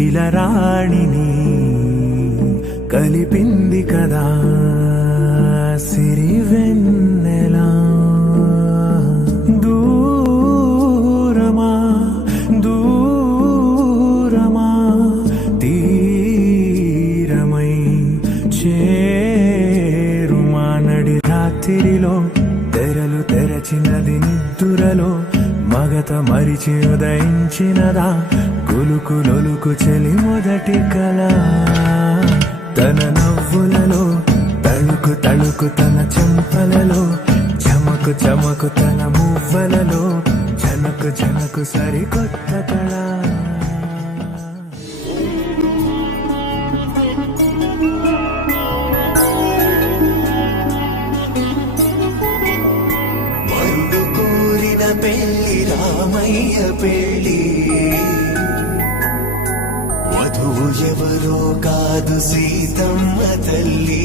ఇలరాణిని కలిపింది కదా సిరివెన్నెలా. దూరమా దూరమా తీరమై చేరుమా నడి రాత్రిలో తెరలు తెరచినది నిద్దురలో మగత మరిచి ఉదయించినదా కులుకులొలుకు చెలి మొదటి కళ. తన నవ్వులలో తళుకు తళుకు తన చెంపలలో చమకు చమకు తన మువ్వలలో జనకు జనకు సరికొత్త కళ. వరుడు కోరిన పెళ్లి రామయ్య పెళ్లి, వధువు ఎవరో కాదు సీతమ్మ తల్లి.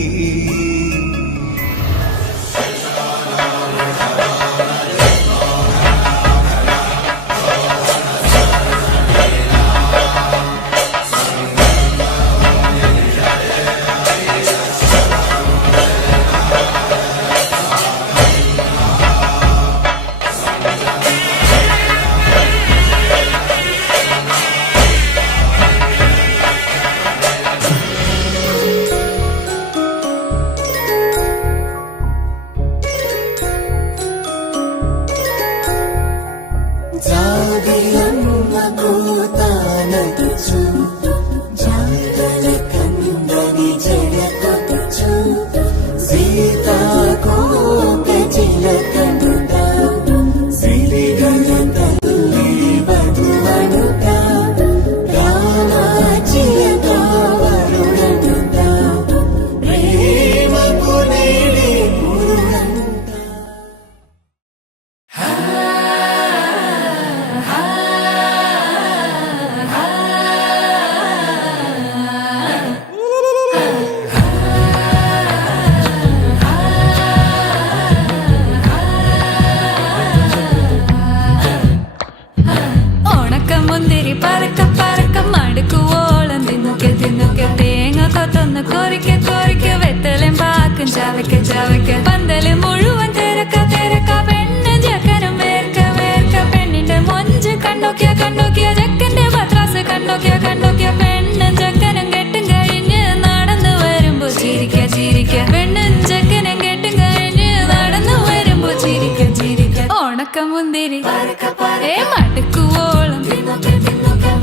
പന്തല് മുഴുവൻ തിരക്ക തിരക്ക പെണ്ണ് ജക്കനും വേർക്ക വേർക്ക പെണ്ണിന്റെ മൊഞ്ച് കണ്ടോക്കിയ കണ്ടോക്കിയ ജക്കന്റെ പത്രാസ് കണ്ടോക്കിയ കണ്ടോക്കിയ പെണ്ണും ജക്കനും കെട്ടും കഴിഞ്ഞ് നടന്നു വരുമ്പോ ചിരിക്ക ചിരിക്ക പെണ്ണും ജക്കനും കെട്ടും കഴിഞ്ഞ് നടന്നു വരുമ്പോ ചിരിക്ക ചിരിക്ക ഉണക്ക മുന്തിരി മടുക്കുവോളം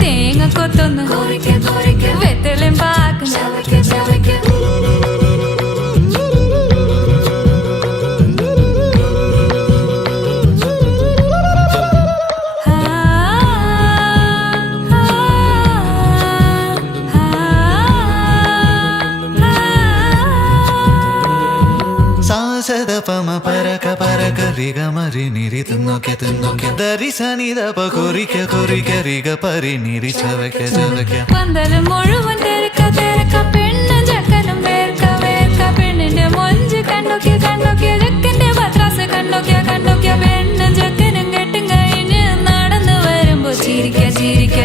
തേങ്ങ കൊത്തൊന്ന് വെത്തലും പാക്കും సదపమ పరక పరక రిగ మరి నిరి తున్నొకె తున్నొకె దరి సని దప కొరిక కొరిక రిగ పరి నిరి చవకె చవకె പന്തല് മുഴുവൻ തിരക്ക തിരക്ക പെണ്ണും ജക്കനും വേർക്ക വേർക്ക പെണ്ണിന്റെ മൊഞ്ച് കണ്ടോക്കിയ കണ്ടോക്കിയ ജക്കന്റെ പത്രാസ് കണ്ടോക്കിയ കണ്ടോക്കിയ പെണ്ണും ജക്കനും കെട്ടും കഴിഞ്ഞ് നടന്നു വരുമ്പോ ചിരിക്ക ചിരിക്ക